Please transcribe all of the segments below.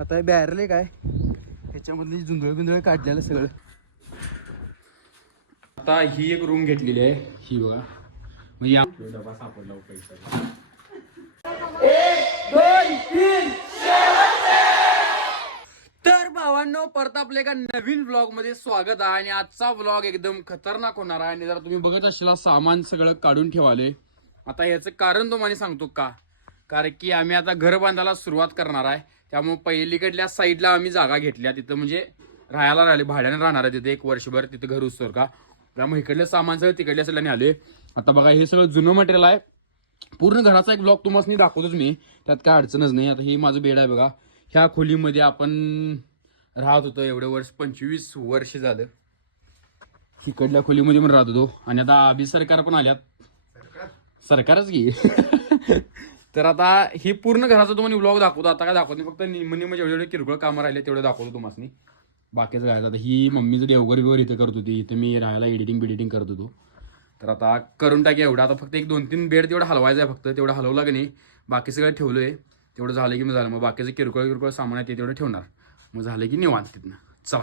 आता हे बॅरले काय ह्याच्यामधली जुंदळ बिंदळ काढलेलं सगळं. आता ही एक रूम घेतलेली आहे ही बघा. म्हणजे या डबा सापडला पैसा. तर भावांनो परत आपल्या एका नवीन ब्लॉगमध्ये स्वागत आहे आणि आजचा ब्लॉग एकदम खतरनाक होणार आहे. आणि जर तुम्ही बघत असलेला सामान सगळं काढून ठेवाले. आता याचं कारण तुम्हाला सांगतो का? कारण की आम्ही आता घर बांधायला सुरुवात करणार आहे. त्यामुळे पहिलीकडल्या साईडला आम्ही जागा घेतल्या. तिथं म्हणजे राहायला राहिले भाड्याने राहणार आहे तिथे एक वर्षभर तिथं घर उचतर का? त्यामुळे इकडलं सामान सगळं तिकडल्या साईडला आले आता बघा हे सगळं जुनं मटेरियल आहे. पूर्ण घराचा एक ब्लॉक तुम्हाला दाखवतोच मी. त्यात काय अडचणच नाही. आता हे माझं बेड आहे बघा. ह्या खोलीमध्ये आपण राहत होतो एवढं वर्ष पंचवीस वर्ष झालं. इकडल्या खोलीमध्ये पण राहत होतो. आणि आता आबी सरकार पण आल्यात. सरकारच घे तर आता हे पूर्ण घराचा तुम्हाला ब्लॉग दाखवतो. आता काय दाखवत नाही फक्त निम्म म्हणजे निम्म जेवढे जेवढे किरकोळ कामं राहिले तेवढे दाखवतो तुम्हाला बाकीचं काय आता ही मम्मीचं देवघर बिवर इथं करत होती इथं मी राहायला एडिटिंग बिडिटिंग करत होतो. तर आता करून टाकी एवढं. आता फक्त एक दोन तीन बेड तेवढं हलवायचं आहे फक्त तेवढं हलवलं की नाही बाकी सगळं ठेवलं आहे तेवढं झालं की मग झालं. मग बाकीचं किरकोळ किरकोळ सामान आहे ते तेवढं ठेवणार. मग झालं की निवांत तिथनं. चला.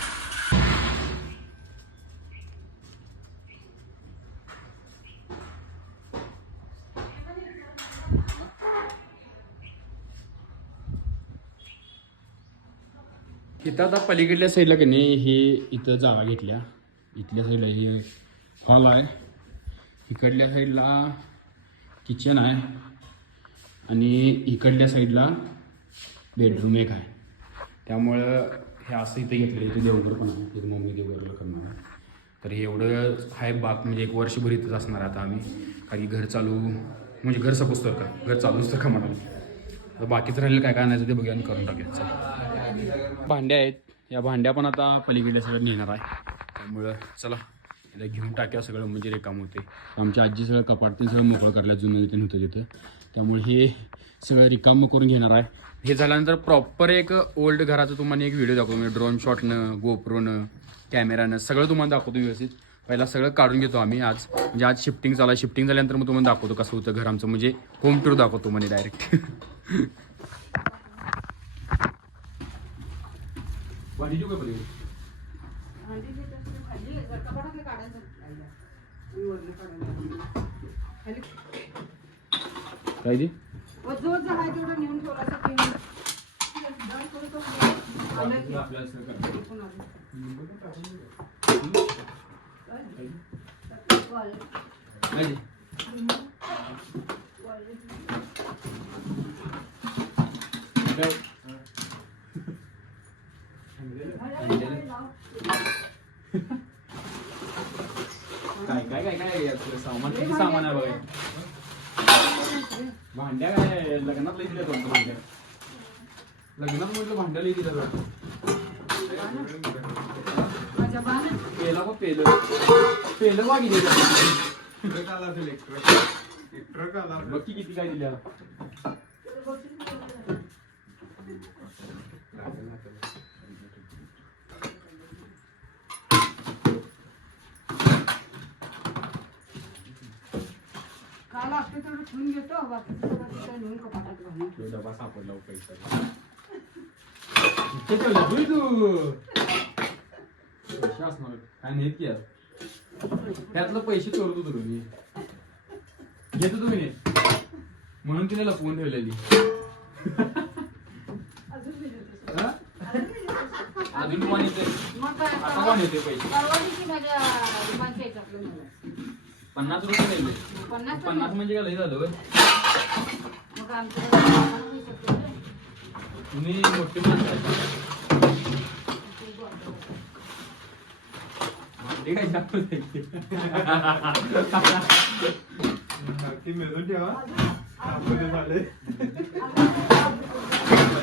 इथं आता पलीकडल्या साईडला की नाही हे इथं जागा घेतल्या. इथल्या साईडला हे हॉल आहे. इकडल्या साईडला किचन आहे. आणि इकडल्या साईडला बेडरूम एक आहे. त्यामुळं हे असं इथं घेतलं इथे देवघर पण आहे. इथं मम्मी देवघरला करणार तर हे एवढं हाय बाप म्हणजे एक वर्षभर इथंच असणार आता आम्ही. कारण की घर चालू म्हणजे घर सपोज तर का? घर चालूच तर का म्हणाल तर बाकीचं राहिलं काय काय आणायचं ते बघूया आणि करून टाकायचं भांड्या आहेत. या भांड्या पण आता पलीकडे सगळं नेणार आहे. त्यामुळं चला याला घेऊन टाक्या सगळं म्हणजे रेकाम होते. आमच्या आजी सगळं कपाट ते सगळं मोकळं करायला जुनं ते नव्हतं तिथं. त्यामुळे हे सगळं रिकाम करून घेणार आहे. हे झाल्यानंतर प्रॉपर एक ओल्ड घराचं तुम्हाला एक व्हिडिओ दाखवतो. म्हणजे ड्रोन शॉटनं गोप्रोनं कॅमेरानं सगळं तुम्हाला दाखवतो व्यवस्थित. पहिला सगळं काढून घेतो आम्ही आज. म्हणजे आज शिफ्टिंग चालू आहे. शिफ्टिंग झाल्यानंतर मग तुम्हाला दाखवतो कसं होतं घर आमचं. म्हणजे होम टूर दाखवतो म्हणे डायरेक्ट भांडीची काय जी भांडीची तशी भाजी जर कपाटातलं काढायचं आईला वरनं काढायला खाली काय जी जो जो आहे तेवढं नेऊन थोडासा घेऊन आपल्याला लग्नात म्हटलं भांड्या लई दिल्या दोन माझ्या बाण पेला मग पेलं पेलं वागी दिल्या बघ की किती काय दिल्या काल असते तेवढं ठेवून घेतो बाकीचं सगळं तिथं नेऊन कपाटात घालून तो डबा सापडला हो पैसा इथे ठेवला होय तू असणार काय नाहीत की त्यातलं पैसे चोरत होतो तुम्ही घेतो तुम्ही नाही. म्हणून तिने लपवून ठेवलेली? अजून कोण येते आता कोण येते पैसे. पन्नास रुपये दिले पन्नास म्हणजे काय लई झालं होय? मग आमच्याकडे सामान नाही शकतो रे. तुम्ही मोठी माणसं काय जास्त होते. ती? मिळून ठेवा.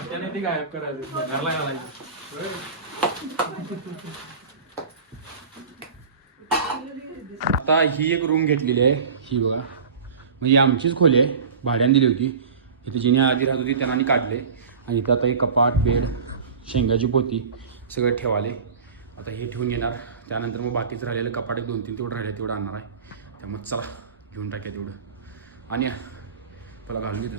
त्याने ती गायब करायचं घरला घालायचं आता ही एक रूम घेतलेली आहे ही बघा. म्हणजे आमचीच खोली आहे. भाड्याने दिली होती. इथे जिने आधी राहत होती त्यांना काढले. आणि इथं आता एक कपाट बेड शेंगाची पोती सगळं ठेवाले. आता हे ठेवून घेणार. त्यानंतर मग बाकीचं राहिलेलं कपाट एक दोन तीन तेवढं राहिलं तेवढं आणणार आहे. त्यामुळे चला घेऊन टाक्या तेवढं. आणि तुला घालून घेतो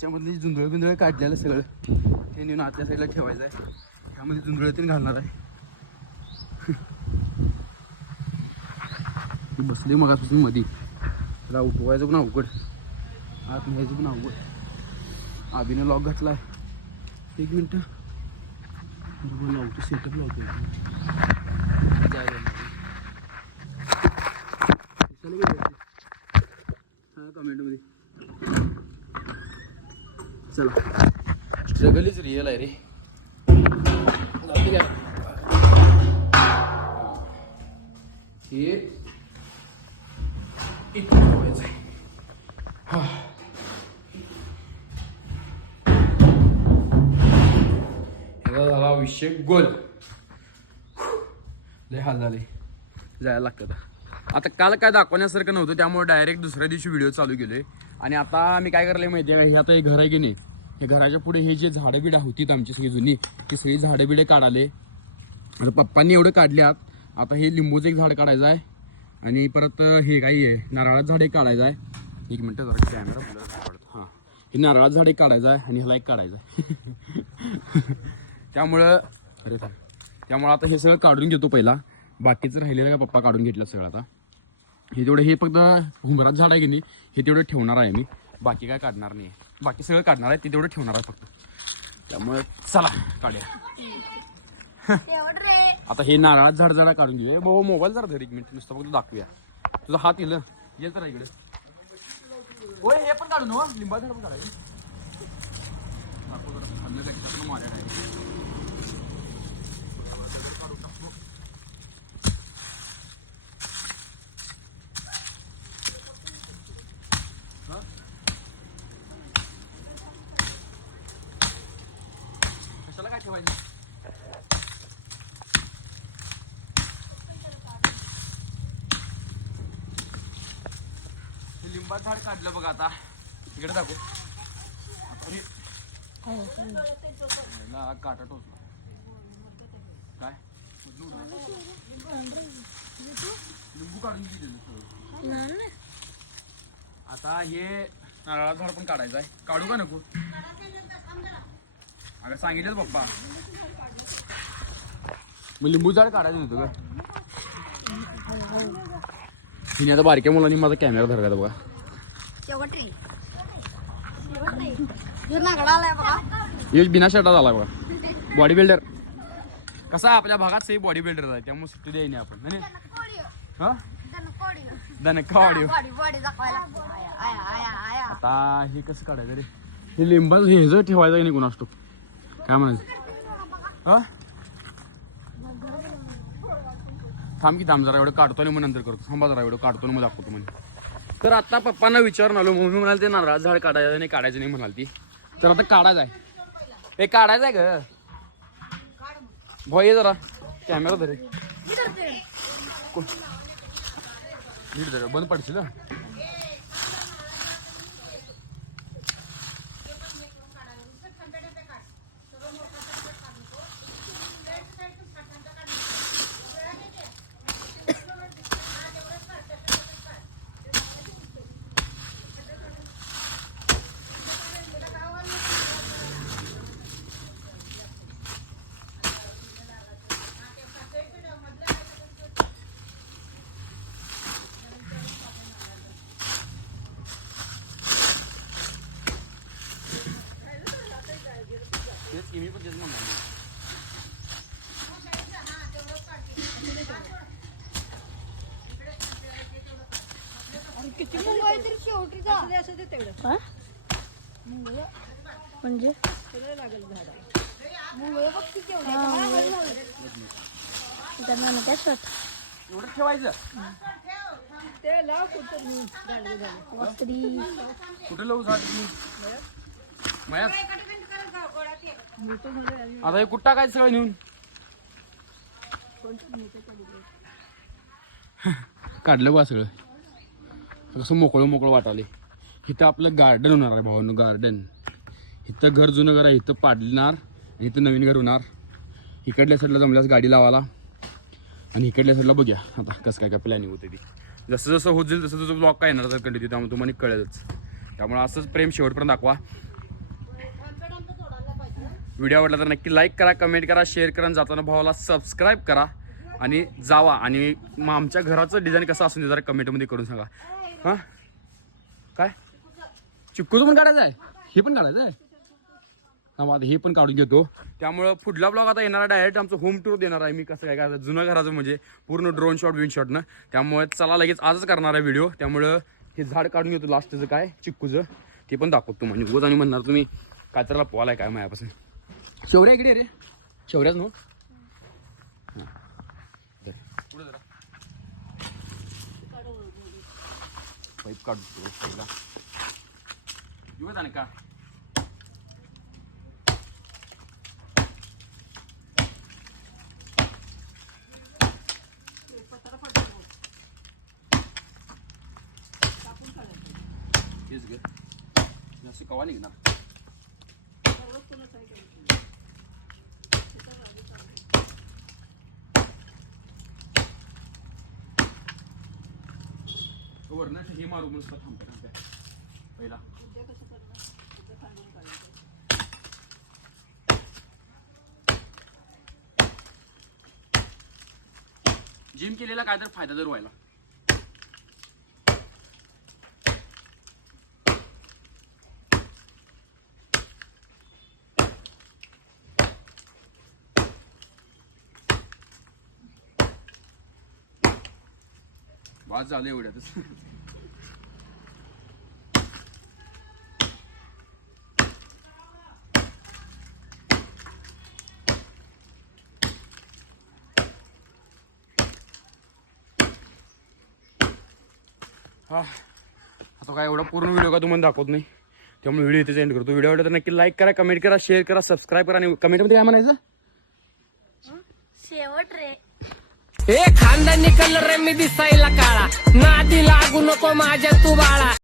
ह्याच्यामधली जुंधळ बिंदळ काढलेलं सगळं ते नेऊन आतल्या साईडला ठेवायचं आहे. ह्यामध्ये जुंधळ घालणार आहे. ही बसली मगापासून मधी. त्याला उठवायचं पण अवघड. आत न्यायचं पण अवघड. आबीनं लॉक घातला आहे एक मिनटं. सेटअप लावतो जायला चला बघूया ते. हा कमेंटमध्ये चला. स्ट्रगल रिअल आहे रे. हे इथं हा. झाला विषय गोल. लय हाल झाले. जायला लागतं आता. काल काय दाखवण्यासारखं नव्हतं त्यामुळे डायरेक्ट दुसऱ्या दिवशी व्हिडिओ चालू केले आणि आता मी काय करायला माहिती आहे हे आता हे घर आहे की नाही? हे घराच्या पुढे हे जे झाडं बिडं होती आमची सगळी जुनी ती सगळी झाडं बिडे काढाले. आता पप्पांनी एवढं काढल्यात आता हे लिंबूचं एक झाड काढायचं आहे. आणि परत हे काही आहे? नारळाचं झाड एक काढायचं आहे. एक मिनटं जरा कॅमेरा हां. हे नारळाचं झाड एक काढायचं आहे आणि ह्याला एक काढायचं आहे. त्यामुळं अरे त्यामुळं आता हे सगळं काढून घेतो पहिला. बाकीचं राहिलेलं का पप्पा काढून घेतलं सगळं आता? हे तेवढं हे फक्त हुंबरात झाड आहे की नाही हे तेवढं ठेवणार आहे मी. बाकी काय काढणार नाही. बाकी सगळं काढणार आहे ते तेवढं ठेवणार आहे फक्त. त्यामुळे चला काढूया. आता हे नारळात झाड झाड काढून घेऊया. बाबा मोबाईल जरा धर एक मिनिट नुसतं फक्त दाखवूया. तुझा हात येईल ये तर इकडे. होय हे पण काढून हो. लिंबा झाड पण काढायचं जरा खाल्लं लक्षात न माझ्या नाही कशाला काय ठेवायचं हे लिंबा झाड काढलं बघा आता. इकडे दाखव. काटा टोचला. काय? लिंबू काढून दिले आता हे नारळाचं झाड पण काढायचं आहे. काढू का नको? अगं सांगितलं पप्पा. मग लिंबू झाड काढायचं होतं का हिने आता बारक्या मुलांनी माझा कॅमेरा धरला बघा. शेवटी यश बिना शर्टात आला बघा. बॉडी बिल्डर कसा आपल्या भागात सही बॉडी बिल्डर आहे त्यामुळे सुट्टी द्यायची नाही आपण नाही? हा? आता हे कसं काढायचं रे? हे लिंबा हे जर ठेवायचं की नाही कोणास ठाऊक. काय म्हणायचं? हा? थांब की थांब जरा एवढं काढतो आणि मग नंतर करतो थांबा जरा एवढं काढतो आणि मग दाखवतो म्हणजे तर आता पप्पांना विचारून आलो. मम्मी म्हणाल ते नारळ झाड काढायचं नाही काढायचं नाही म्हणाल ती. तर आता काढायचं आहे. हे काढायचं आहे ग. भय ये जरा. कॅमेरा धर. बंद पडशील हं. तेच की मी पण तेच म्हणणार किती मुंबई तरी शेवटीचा असू म्हणजे? सगळं लागेल झाड. मुंबई बघ किती एवढी हा, काय एवढं ठेवायचं? ते लाव कुठं झालं कुठं लावू झाड आता हे कुठं टाकायचं सगळं नेऊन? काढलं बा सगळं. कसं मोकळं मोकळं वाटाले इथं आपलं गार्डन होणार आहे भावानं गार्डन इथं घर जुनं घर आहे इथं पाडणार आणि इथं नवीन घर होणार. इकडल्या साईडला जमल्यास गाडी लावायला. आणि इकडल्या साईडला बघूया. आता कसं काय काय प्लॅनिंग होते ती. जसं जसं होत जाईल तसं तसं ब्लॉग काय येणार तर कंटिन्यू त्यामुळे तुम्हाला कळेलच. त्यामुळे असंच प्रेम शेवटपर्यंत दाखवा. व्हिडिओ आवडला तर नक्की लाईक करा कमेंट करा शेअर करा आणि जाताना भावाला सबस्क्राईब करा. आणि जावा. आणि मग आमच्या घराचं डिझाईन कसं असून दे जरा कमेंटमध्ये करून सांगा. हां? काय? चिक्कूचं पण काढायचं आहे. हे पण काढायचं आहे. थांबा आता हे पण काढून घेतो. त्यामुळं पुढला ब्लॉग आता येणार डायरेक्ट आमचं होम टूर देणार आहे. मी कसं काय करायचं? जुनं घराचं म्हणजे पूर्ण ड्रोन शॉट विन शॉटनं त्यामुळे चला लगेच आजच करणार आहे व्हिडिओ त्यामुळं हे झाड काढून घेतो. लास्टचं काय? चिक्कूचं. ते पण दाखवतो म्हणजे. उगाच आणि म्हणणार तुम्ही काय पोवाला काय मायापासून शेवऱ्या इकडे रे. शेवऱ्याच नो. पाईप काढतो पहिला येऊ का का तेच ग कवा निघणार हे मारू म्हणून थांबते थांबते पहिला. जिम केलेला काय तर फायदा जर व्हायला. वाज झालं एवढ्यातच. हा. आता काय एवढा पूर्ण व्हिडिओ का तुम्हाला दाखवत नाही? त्यामुळे व्हिडिओ इथे एंड करतो. व्हिडिओ आवडला तर नक्की लाईक करा कमेंट करा शेअर करा सबस्क्राईब करा आणि कमेंटमध्ये काय म्हणायचं? शेवट रे. ए खानदानी कलर मी दिसायला काळा. नादी लागू नको माझ्या तू बाळा.